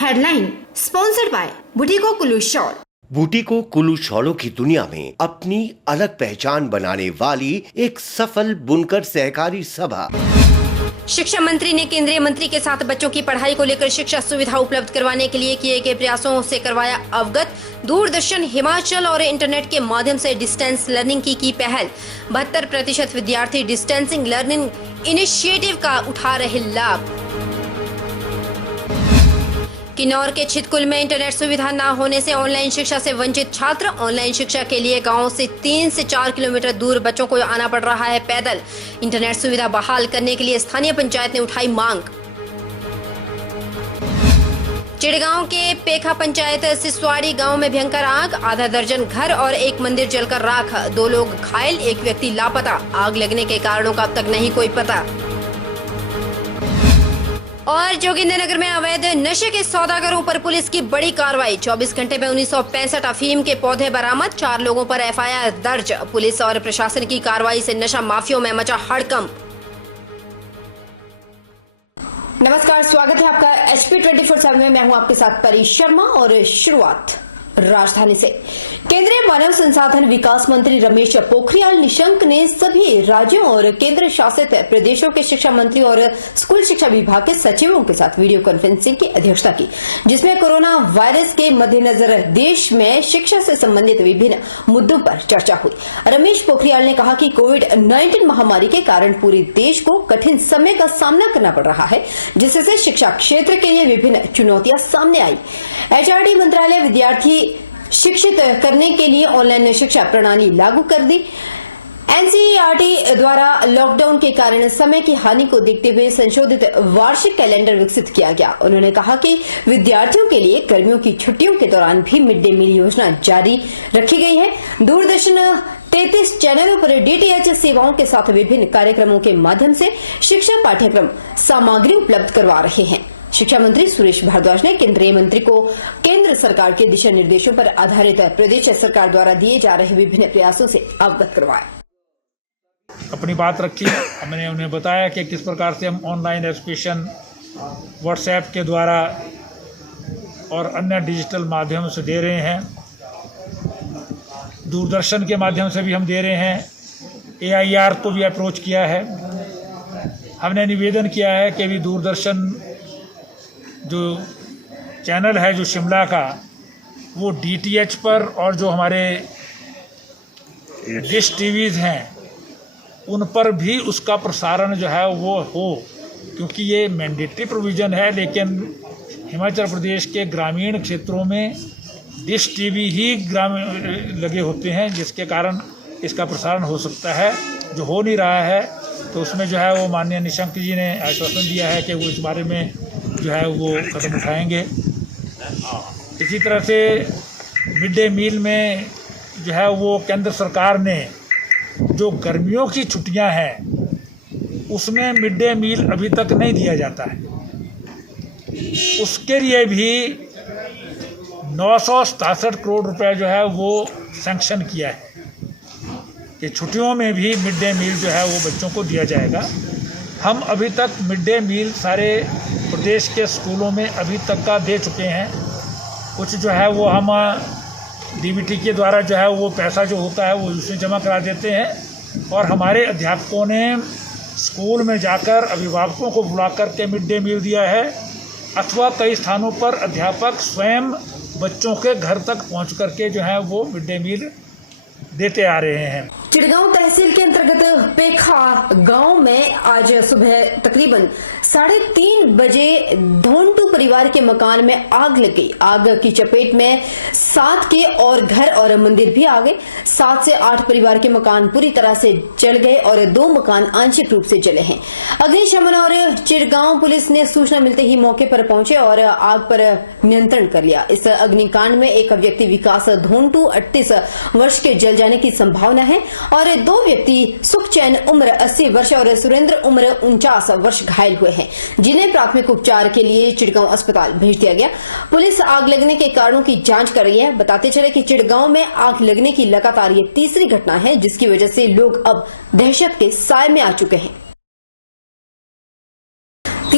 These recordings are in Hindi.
Headline sponsored by Butico Kullu shawl. Butico Kullu शॉलों की दुनिया में अपनी अलग पहचान बनाने वाली एक सफल बुनकर सहकारी सभा। शिक्षा मंत्री ने केंद्रीय मंत्री के साथ बच्चों की पढ़ाई को लेकर शिक्षा सुविधा उपलब्ध करवाने के लिए किए गए प्रयासों से करवाया अवगत। दूरदर्शन हिमाचल और इंटरनेट के माध्यम से डिस्टेंस लर्निंग की पहल। 72% विद्यार्थी डिस्टेंसिंग लर्निंग इनिशिएटिव का उठा रहे लाभ। किन्नौर के छितकुल में इंटरनेट सुविधा न होने से ऑनलाइन शिक्षा से वंचित छात्र। ऑनलाइन शिक्षा के लिए गांव से 3 से 4 किलोमीटर दूर बच्चों को आना पड़ रहा है पैदल। इंटरनेट सुविधा बहाल करने के लिए स्थानीय पंचायत ने उठाई मांग। चिड़गांव के पेखा पंचायत सिसवाड़ी गांव में भयंकर आग। आधा दर्जन घर और एक मंदिर जलकर राख। 2 लोग घायल, एक व्यक्ति लापता। आग लगने के कारणों का अब तक नहीं कोई पता। और जोगिंदरनगर में अवैध नशे के सौदागरों पर पुलिस की बड़ी कार्रवाई। 24 घंटे में 1965 अफीम के पौधे बरामद। 4 लोगों पर एफआईआर दर्ज। पुलिस और प्रशासन की कार्रवाई से नशा माफियों में मचा हड़कंप। नमस्कार, स्वागत है आपका HP 24/7 में। मैं हूं आपके साथ परी शर्मा और शुरुआत राजधानी से। केंद्रीय मानव संसाधन विकास मंत्री रमेश पोखरियाल निशंक ने सभी राज्यों और केंद्र शासित प्रदेशों के शिक्षा मंत्री और स्कूल शिक्षा विभाग के सचिवों के साथ वीडियो कॉन्फ्रेंसिंग की अध्यक्षता की, जिसमें कोरोना वायरस के मद्देनजर देश में शिक्षा से संबंधित विभिन्न मुद्दों पर चर्चा हुई। रमेश पोखरियाल ने कहा कि कोविड-19 महामारी के कारण पूरे देश को कठिन समय का सामना करना पड़ रहा है, जिससे शिक्षा क्षेत्र के लिए विभिन्न चुनौतियां सामने आई। HRD मंत्रालय विद्यार्थी शिक्षित करने के लिए ऑनलाइन शिक्षा प्रणाली लागू कर दी। NCERT द्वारा लॉकडाउन के कारण समय की हानि को देखते हुए संशोधित वार्षिक कैलेंडर विकसित किया गया। उन्होंने कहा कि विद्यार्थियों के लिए गर्मियों की छुट्टियों के दौरान भी मिड डे मील योजना जारी रखी गई है। दूरदर्शन 33 चैनलों पर DTH सेवाओं के साथ विभिन्न कार्यक्रमों के माध्यम से शिक्षा पाठ्यक्रम सामग्री उपलब्ध करवा रहे हैं। शिक्षा मंत्री सुरेश भारद्वाज ने केंद्रीय मंत्री को केंद्र सरकार के दिशा निर्देशों पर आधारित प्रदेश सरकार द्वारा दिए जा रहे विभिन्न प्रयासों से अवगत करवाया। अपनी बात रखी। हमने उन्हें बताया कि किस प्रकार से हम ऑनलाइन एजुकेशन व्हाट्सएप के द्वारा और अन्य डिजिटल माध्यमों से दे रहे हैं। दूरदर्शन के माध्यम से भी हम दे रहे हैं। AIR को भी अप्रोच किया है। हमने निवेदन किया है कि भी दूरदर्शन जो चैनल है जो शिमला का, वो DTH पर और जो हमारे डिश टीवीज़ हैं उन पर भी उसका प्रसारण जो है वो हो, क्योंकि ये मैंडेटरी प्रोविज़न है। लेकिन हिमाचल प्रदेश के ग्रामीण क्षेत्रों में डिश टीवी ही लगे होते हैं, जिसके कारण इसका प्रसारण हो सकता है, जो हो नहीं रहा है। तो उसमें जो है वो माननीय निशंक जी ने आश्वासन दिया है कि वो इस बारे में जो है वो कदम उठाएंगे। इसी तरह से मिड डे मील में जो है वो केंद्र सरकार ने जो गर्मियों की छुट्टियां हैं उसमें मिड डे मील अभी तक नहीं दिया जाता है। उसके लिए भी 967 करोड़ रुपए जो है वो सैंक्शन किया है कि छुट्टियों में भी मिड डे मील जो है वो बच्चों को दिया जाएगा। हम अभी तक मिड डे मील सारे प्रदेश के स्कूलों में अभी तक का दे चुके हैं। कुछ जो है वो हम DBT के द्वारा जो है वो पैसा जो होता है वो उसमें जमा करा देते हैं, और हमारे अध्यापकों ने स्कूल में जाकर अभिभावकों को बुला कर के मिड डे मील दिया है, अथवा कई स्थानों पर अध्यापक स्वयं बच्चों के घर तक पहुंच कर के जो है वो मिड डे मील देते आ रहे हैं। चिड़गांव तहसील के अंतर्गत पेखा गांव में आज सुबह तकरीबन 3:30 बजे धोंटू परिवार के मकान में आग लग गई। आग की चपेट में 7 के और घर और मंदिर भी आ गए। 7 से 8 परिवार के मकान पूरी तरह से जल गए और 2 मकान आंशिक रूप से जले हैं। अग्निशमन और चिड़गांव पुलिस ने सूचना मिलते ही मौके पर पहुंचे और आग पर नियंत्रण कर लिया। इस अग्निकांड में एक व्यक्ति विकास धोंटू 38 वर्ष के जल जाने की संभावना है और 2 व्यक्ति सुखचैन उम्र 80 वर्ष और सुरेंद्र उम्र 49 वर्ष घायल हुए हैं, जिन्हें प्राथमिक उपचार के लिए चिड़गांव अस्पताल भेज दिया गया। पुलिस आग लगने के कारणों की जांच कर रही है। बताते चले कि चिड़गांव में आग लगने की लगातार ये तीसरी घटना है, जिसकी वजह से लोग अब दहशत के साए में आ चुके हैं।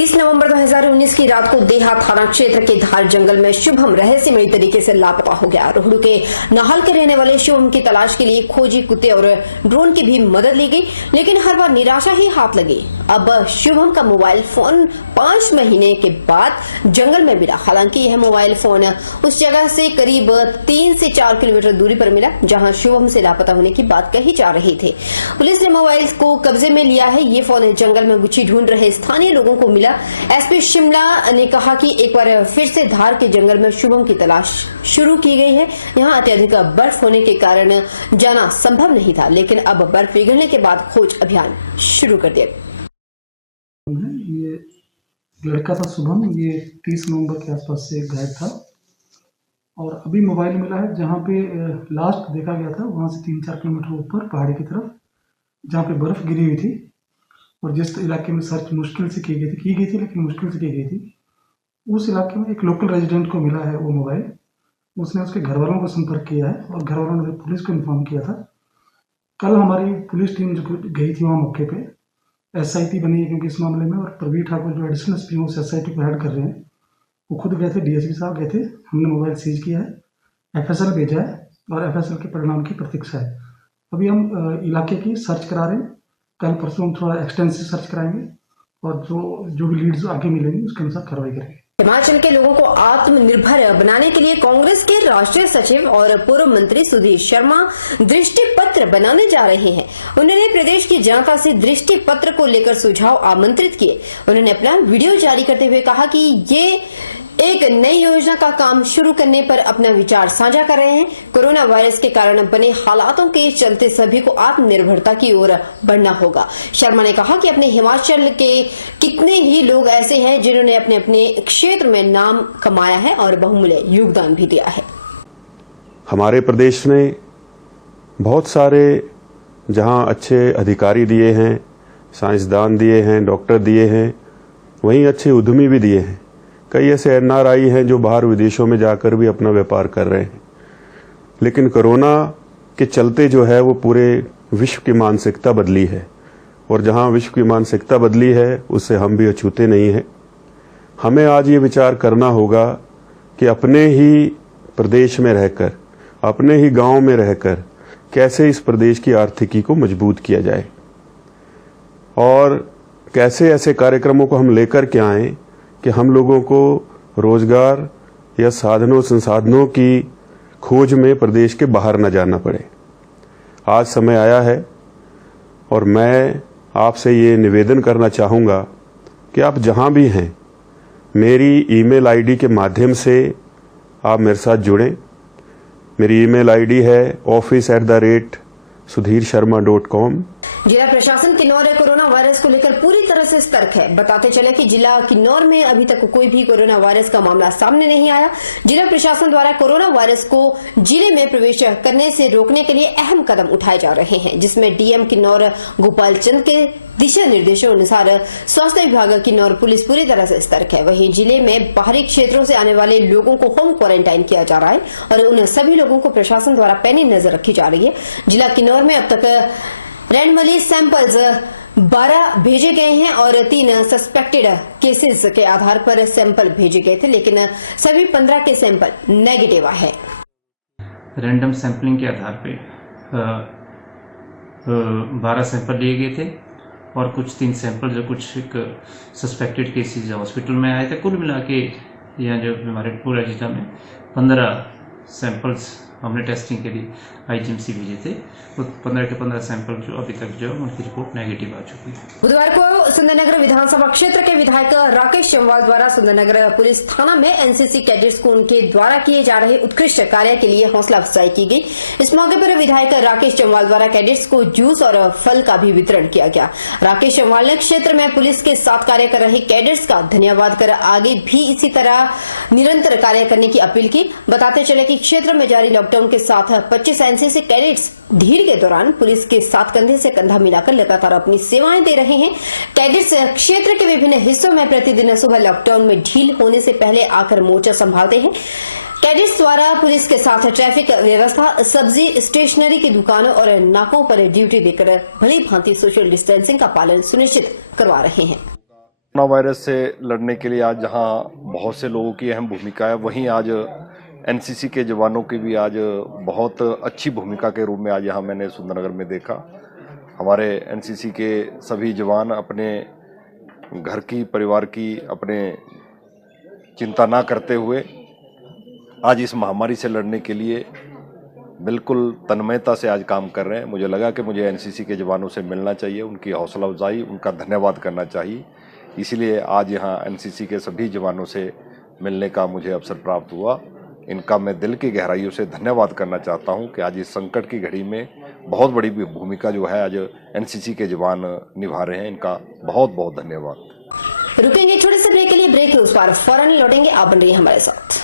30 नवंबर 2019 की रात को देहा थाना क्षेत्र के धार जंगल में शुभम रहस्यमयी तरीके से लापता हो गया। रोहड़ू के नाहल के रहने वाले शुभम की तलाश के लिए खोजी कुत्ते और ड्रोन की भी मदद ली गई, लेकिन हर बार निराशा ही हाथ लगी। अब शुभम का मोबाइल फोन 5 महीने के बाद जंगल में मिला। हालांकि यह मोबाइल फोन उस जगह से करीब 3 से 4 किलोमीटर दूरी पर मिला जहां शुभम से लापता होने की बात कही जा रही थी। पुलिस ने मोबाइल को कब्जे में लिया है। ये फोन जंगल में गुच्छी ढूंढ रहे स्थानीय लोगों को मिला। एसपी शिमला ने कहा कि एक बार फिर से धार के जंगल में शुभम की तलाश शुरू की गई है। यहाँ अत्यधिक बर्फ होने के कारण जाना संभव नहीं था, लेकिन अब बर्फ पिघलने के बाद खोज अभियान शुरू कर दिया। ये लड़का था शुभम, ये 30 नवंबर के आसपास से गायब था और अभी मोबाइल मिला है। जहाँ पे लास्ट देखा गया था वहाँ से 3-4 किलोमीटर ऊपर पहाड़ी की तरफ, जहाँ पे बर्फ़ गिरी हुई थी और जिस इलाके में सर्च मुश्किल से की गई थी लेकिन मुश्किल से की गई थी, उस इलाके में एक लोकल रेजिडेंट को मिला है वो मोबाइल। उसने उसके घर वालों को संपर्क किया है और घर वालों ने पुलिस को इन्फॉर्म किया था। कल हमारी पुलिस टीम जो गई थी वहाँ मौके पे, SIT बनी है क्योंकि इस मामले में, और प्रवीण ठाकुर जो एडिशनल SP उस SIT को हेड कर रहे हैं, वो खुद गए थे, DSP साहब गए थे। हमने मोबाइल सीज किया है, FSL भेजा है और FSL के परिणाम की प्रतीक्षा है। अभी हम इलाके की सर्च करा रहे हैं। कल परसों हम थोड़ा एक्सटेंसिव सर्च कराएंगे और जो भी लीड्स आगे मिलेंगी उसके अनुसार कार्रवाई करेंगे। हिमाचल के लोगों को आत्मनिर्भर बनाने के लिए कांग्रेस के राष्ट्रीय सचिव और पूर्व मंत्री सुधीर शर्मा दृष्टि पत्र बनाने जा रहे हैं। उन्होंने प्रदेश की जनता से दृष्टि पत्र को लेकर सुझाव आमंत्रित किए। उन्होंने अपना वीडियो जारी करते हुए कहा कि ये एक नई योजना का काम शुरू करने पर अपना विचार साझा कर रहे हैं। कोरोना वायरस के कारण बने हालातों के चलते सभी को आत्मनिर्भरता की ओर बढ़ना होगा। शर्मा ने कहा कि अपने हिमाचल के कितने ही लोग ऐसे हैं जिन्होंने अपने अपने क्षेत्र में नाम कमाया है और बहुमूल्य योगदान भी दिया है। हमारे प्रदेश ने बहुत सारे जहां अच्छे अधिकारी दिए हैं, साइंसदान दिए हैं, डॉक्टर दिए हैं, वहीं अच्छे उद्यमी भी दिए हैं। कई ऐसे NRI हैं जो बाहर विदेशों में जाकर भी अपना व्यापार कर रहे हैं। लेकिन कोरोना के चलते जो है वो पूरे विश्व की मानसिकता बदली है, और जहां विश्व की मानसिकता बदली है उससे हम भी अछूते नहीं हैं। हमें आज ये विचार करना होगा कि अपने ही प्रदेश में रहकर, अपने ही गांव में रहकर कैसे इस प्रदेश की आर्थिकी को मजबूत किया जाए और कैसे ऐसे कार्यक्रमों को हम लेकर के आएं कि हम लोगों को रोजगार या साधनों संसाधनों की खोज में प्रदेश के बाहर न जाना पड़े। आज समय आया है और मैं आपसे ये निवेदन करना चाहूँगा कि आप जहाँ भी हैं, मेरी ईमेल आईडी के माध्यम से आप मेरे साथ जुड़ें। मेरी ईमेल आईडी है office@sudhirsharma.com। जिला प्रशासन किन्नौर कोरोना वायरस को लेकर पूरी तरह से सतर्क है। बताते चले कि जिला किन्नौर में अभी तक कोई भी कोरोना वायरस का मामला सामने नहीं आया। जिला प्रशासन द्वारा कोरोना वायरस को जिले में प्रवेश करने से रोकने के लिए अहम कदम उठाए जा रहे हैं, जिसमें DM किन्नौर गोपाल चंद के दिशा निर्देशों अनुसार स्वास्थ्य विभाग किन्नौर पुलिस पूरी तरह से सतर्क है। वहीं जिले में बाहरी क्षेत्रों से आने वाले लोगों को होम क्वारंटाइन किया जा रहा है और उन सभी लोगों को प्रशासन द्वारा पैनी नजर रखी जा रही है। जिला किन्नौर में अब तक रैंडमली सैंपल्स 12 भेजे गए हैं और 3 सस्पेक्टेड केसेस के आधार पर सैंपल भेजे गए थे, लेकिन सभी 15 के सैंपल नेगेटिव है। रैंडम सैंपलिंग के आधार पे 12 सैंपल लिए गए थे और कुछ 3 सैंपल जो कुछ सस्पेक्टेड केसेस हॉस्पिटल में आए थे। कुल मिला के यहाँ जो हमारे पूरा जिला में 15 सैंपल्स हमने टेस्टिंग के लिए IGMC भेजे थे। तो 15 के 15 सैंपल जो अभी तक जो उनकी रिपोर्ट नेगेटिव आ चुकी है। बुधवार को सुंदरनगर विधानसभा क्षेत्र के विधायक राकेश चमवाल द्वारा सुंदरनगर पुलिस थाना में NCC कैडेट्स को उनके द्वारा किए जा रहे उत्कृष्ट कार्य के लिए हौसला अफजाई की गई। इस मौके पर विधायक राकेश चमवाल द्वारा कैडेट्स को जूस और फल का भी वितरण किया गया। राकेश चमवाल ने क्षेत्र में पुलिस के साथ कार्य कर रहे कैडेट्स का धन्यवाद कर आगे भी इसी तरह निरंतर कार्य करने की अपील की। बताते चले कि क्षेत्र में जारी लॉकडाउन के साथ 25 NCC कैडेट्स ढील के दौरान पुलिस के साथ कंधे से कंधा मिलाकर लगातार अपनी सेवाएं दे रहे हैं। कैडेट्स क्षेत्र के विभिन्न हिस्सों में प्रतिदिन सुबह लॉकडाउन में ढील होने से पहले आकर मोर्चा संभालते हैं। कैडेट्स द्वारा पुलिस के साथ ट्रैफिक व्यवस्था, सब्जी, स्टेशनरी की दुकानों और नाकों पर ड्यूटी देकर भली भांति सोशल डिस्टेंसिंग का पालन सुनिश्चित करवा रहे हैं। कोरोना वायरस से लड़ने के लिए आज जहां बहुत से लोगों की अहम भूमिका है, वहीं आज एनसीसी के जवानों की भी आज बहुत अच्छी भूमिका के रूप में आज यहाँ मैंने सुंदरनगर में देखा। हमारे एनसीसी के सभी जवान अपने घर की, परिवार की, अपने चिंता ना करते हुए आज इस महामारी से लड़ने के लिए बिल्कुल तन्मयता से आज काम कर रहे हैं। मुझे लगा कि मुझे एनसीसी के जवानों से मिलना चाहिए, उनकी हौसला अफजाई, उनका धन्यवाद करना चाहिए। इसीलिए आज यहाँ एनसीसी के सभी जवानों से मिलने का मुझे अवसर प्राप्त हुआ। इनका मैं दिल की गहराइयों से धन्यवाद करना चाहता हूँ कि आज इस संकट की घड़ी में बहुत बड़ी भूमिका जो है आज एनसीसी के जवान निभा रहे हैं। इनका बहुत बहुत धन्यवाद। रुकेंगे छोटे से ब्रेक के लिए, ब्रेक के उस पार फौरन लौटेंगे। आप बन रही हैं हमारे साथ।